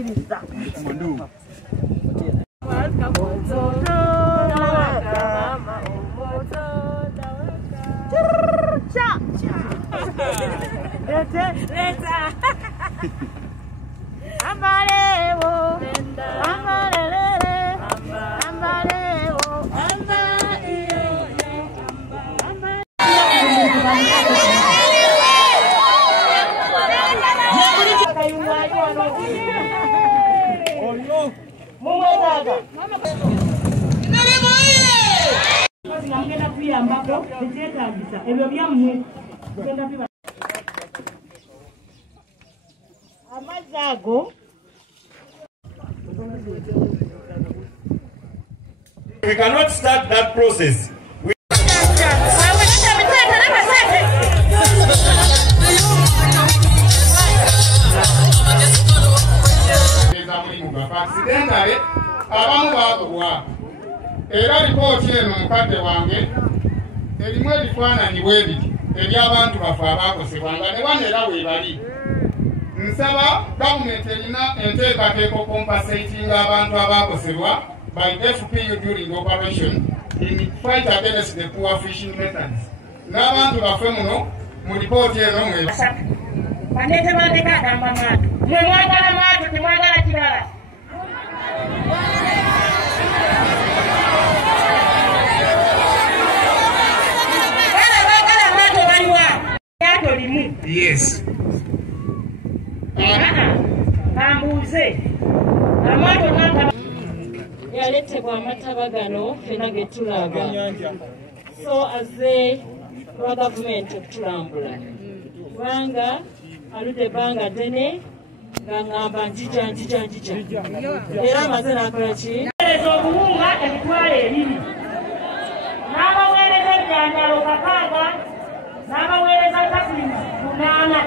sikiriza. We cannot start that process. Accidentally, abamu baagobwa. Era lipooti eno mukadde wange erimu ebifaananyi bwe biti eby'abantu baffe abaakosebwanga ne wano era weebali. Nsaba gavumenti erina enteekateeka okompasatinga abantu abaakosebwa by FPU during operation in fight against the poor fishing methods. N'abantu baffe muno mu lipooti eno Banete bandeka agamba maatu. Mwe mwagala maatu, temwagala kirala. Bagala maatu baliwa. Yato limu. Yes. Kambuuze. Amato nanga yaleetebwa amataba gano fena ge tulaba. So azze lwa gavumenti okutulambula. Kubanga aludde ebbanga ddene nga ngamba njija. Era amaze n'akola ki? obuwunga emitwalo 2. N'abaweereza ebyanjalo 6, n'abaweereza tapulimu 8.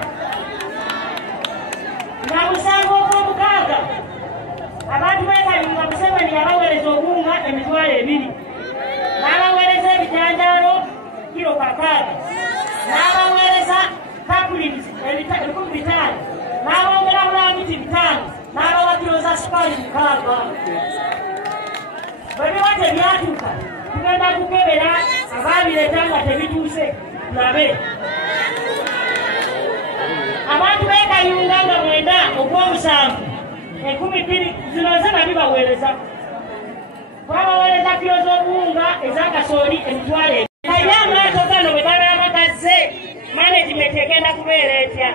Nga musango ogw'omukaaga abantu beekalimu Museveni yabaweereza obuwunga emitwalo 2. N'abaweereza ebijanjalo kilo 6. N'abaweereza tapulimu 500. N'abongera bulangiti 5. N'abawa kilo za sukaali 6. Bwe biba tebyatuuka tugenda kukebera abaabireeta nga tebituuse tulabe. Abantu beekayunga nga 9 ogw'omusanvu 12 zino zena bibaweereza. Twabaweereza kilo z'obuwunga ez'akasooli emitwalo 2. Naye amaato gano bwe gaba amagaze management egenda kubeera etya?